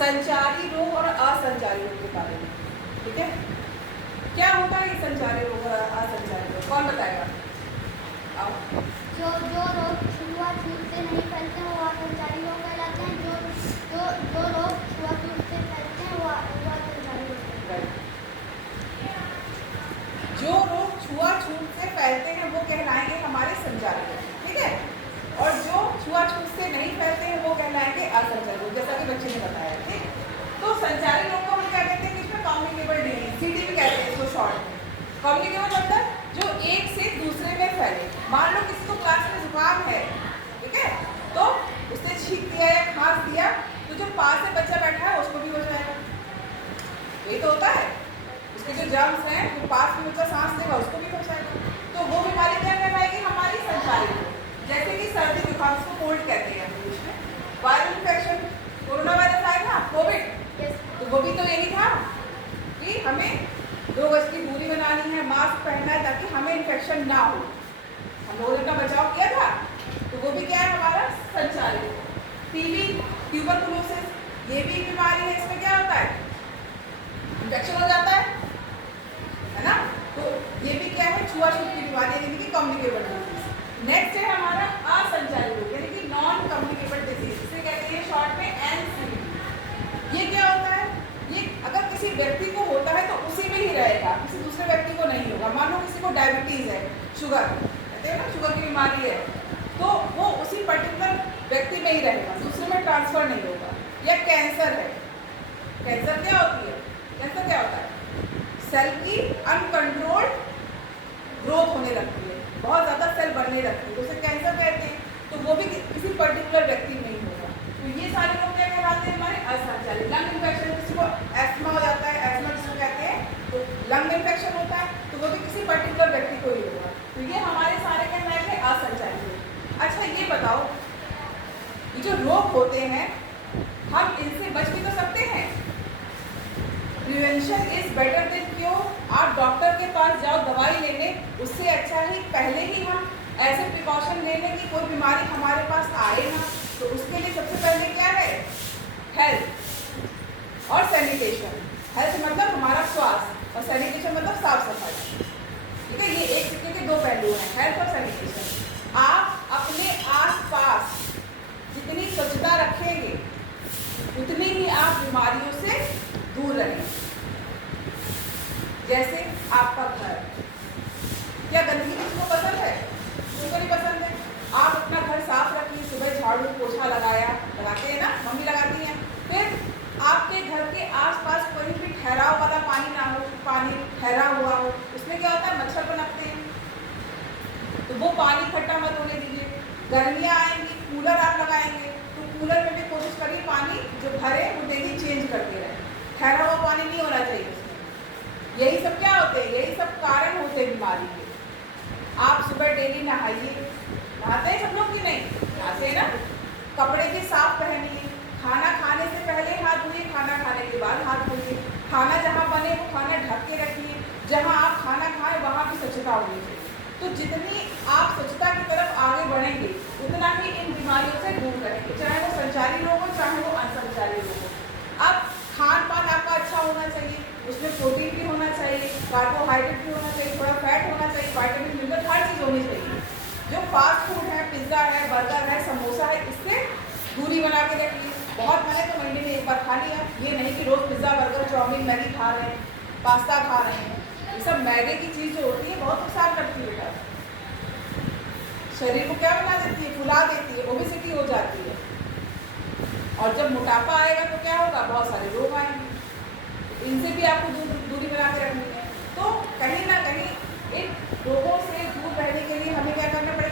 संचारी रोग और असंचारी रोग के बारे में। ठीक है, क्या होता है ये संचारी रोग और असंचारी रोग, कौन बताएगा? आओ। जो रोग छुआछूत से नहीं फैलते वो असंचारी रोग कहलाते हैं। जो रोग छुआछूत से फैलते हैं वो असंचारी रोग कहलाते हैं। जो रोग छुआछूत से फैलते हैं वो कहलाएंगे हमारे संचारी रोग। ठीक है, और जो छुआछूत से नहीं फैलते हैं वो कहलाएंगे असंचारी रोग, जैसा कि बच्चे ने बताया। ठीक, तो संचारी रोग को हम क्या कहते हैं? इसमें कम्युनिकेबल डिजीज, सीडी कहते हैं इसको शॉर्ट में। कम्युनिकेबल मतलब जो एक से दूसरे में फैले। मान लो किसी को क्लास में जुकाम है, ठीक है, तो उसने छींक दिया या खांस दिया तो जो पास में बच्चा बैठा है उसको भी हो जाएगा। यही तो होता है, उसके जो जर्म्स हैं जो पास में बच्चा सांस लेगा उसको भी हो जाएगा। तो वो बीमारी क्या कहलाएगी? हमारी संचारी रोग। जैसे कि सर्दी जुकाम, उसको कोल्ड कहते हैं इंग्लिश में। वायरल इन्फेक्शन, कोरोना वायरस आया था, कोविड, तो वो भी तो यही था कि हमें 2 गज की दूरी बनानी है, मास्क पहनना है ताकि हमें इन्फेक्शन ना हो। हम लोगों ने अपना बचाव किया था, तो वो भी क्या है? हमारा संचारी रोग। टीबी, ट्यूबरकुलोसिस, ये भी एक बीमारी है। इसमें क्या होता है? इन्फेक्शन हो जाता है ना? तो ये भी क्या है? छुआछूत की बीमारी, यानी कि कम्युनिकेबल डिजीज। नेक्स्ट है हमारा असंचारी रोग, यानी कि नॉन कम्युनिकेबल डिजीज, इसे कहते हैं शॉर्ट में NCD। ये क्या होता है? ये अगर किसी व्यक्ति को होता है तो उसी में ही रहेगा, किसी दूसरे व्यक्ति को नहीं होगा। मान लो किसी को डायबिटीज है, शुगर कहते हैं ना, शुगर की बीमारी है, तो वो उसी पर्टिकुलर व्यक्ति में ही रहेगा, दूसरे में ट्रांसफर नहीं होगा। या कैंसर है, कैंसर क्या होती है? कैंसर क्या होता है? सेल की अनकंट्रोल्ड ग्रोथ होने लगती है, बहुत ज़्यादा सेल बढ़ने लगती है, तो उसे कैंसर कहते हैं। तो वो भी किसी पर्टिकुलर व्यक्ति में ही होगा। तो ये सारे लोग क्या कहलाते हैं? हमारे असंचारी। लंग इन्फेक्शन, किसी को एस्थमा हो जाता है, एस्थमा जिसको कहते हैं, तो लंग इन्फेक्शन होता है, तो वो भी किसी पर्टिकुलर व्यक्ति को ही होगा। तो ये हमारे सारे कहलाएंगे असंचारी रोग। अच्छा ये बताओ, ये जो रोग होते हैं हम इनसे बच भी तो सकते हैं। Prevention is better than cure. आप डॉक्टर के पास जाओ दवाई लेने, उससे अच्छा ही पहले ही हम ऐसे प्रिकॉशन ले लें कि कोई बीमारी हमारे पास आए ना। तो उसके लिए सबसे पहले क्या है? हेल्थ और सैनिटेशन। हेल्थ मतलब हमारा स्वास्थ्य और सैनिटेशन मतलब साफ सफाई। ठीक है, ये एक सिक्के के 2 पहलू हैं, हेल्थ और सैनिटेशन। आप अपने आसपास जितनी स्वच्छता रखेंगे उतनी ही आप बीमारियों से दूर रहेंगे। जैसे आपका घर, क्या गंदगी किसको पसंद है? किसको नहीं पसंद है? आप अपना घर साफ रखिए, सुबह झाड़ू पोछा लगाते हैं ना, मम्मी लगाती हैं। फिर आपके घर के आसपास कोई भी ठहराव वाला पानी ना हो, पानी ठहरा हुआ हो, उसमें क्या होता है? मच्छर पनपते हैं, तो वो पानी इकट्ठा मत होने दीजिए। गर्मियाँ आएंगी, कूलर आप लगाएंगे, तो कूलर में भी कोशिश करिए पानी जो भरे वो डेली चेंज करते रहे, ठहरा हुआ पानी नहीं होना चाहिए उसमें। यही सब क्या होते हैं? यही सब कारण होते हैं बीमारी के। आप सुबह डेली नहाइए, नहाते हैं सब लोग कि नहीं? नहाते हैं ना। कपड़े भी साफ पहनिए, खाना खाने से पहले हाथ धोइए, खाना खाने के बाद हाथ धोइए। खाना जहाँ बने वो खाना ढक के रखिए, जहाँ आप खाना खाएं वहाँ भी स्वच्छता होनी चाहिए। तो जितनी आप स्वच्छता की तरफ आगे बढ़ेंगे उतना ही इन बीमारियों से दूर रहेंगे, चाहे वो संचारी रोग हो चाहे वो असंचारी रोग हो। अब खान पान आपका अच्छा होना चाहिए, उसमें प्रोटीन भी होना चाहिए, कार्बोहाइड्रेट भी होना चाहिए, थोड़ा फैट होना चाहिए, विटामिन मिनरल हर चीज़ होनी चाहिए। जो फास्ट फूड है, पिज्ज़ा है, बर्गर है, समोसा है, इससे दूरी बना के रखिए। बहुत मैंने तो महीने में 1 बार खा लिया, ये नहीं कि रोज़ पिज्ज़ा बर्गर चाउमीन मैगी खा रहे हैं, पास्ता खा रहे हैं। ये सब मैदे की चीज़ जो होती है बहुत नुकसान करती है बेटा, शरीर को क्या बना देती है? फुला देती है, ओबेसिटी हो जाती है। और जब मोटापा आएगा तो क्या होगा? बहुत सारे रोग आएंगे। इनसे भी आपको दूरी बना के रखनी है। तो कहीं ना कहीं इन रोगों से दूर रहने के लिए हमें क्या करना पड़ेगा?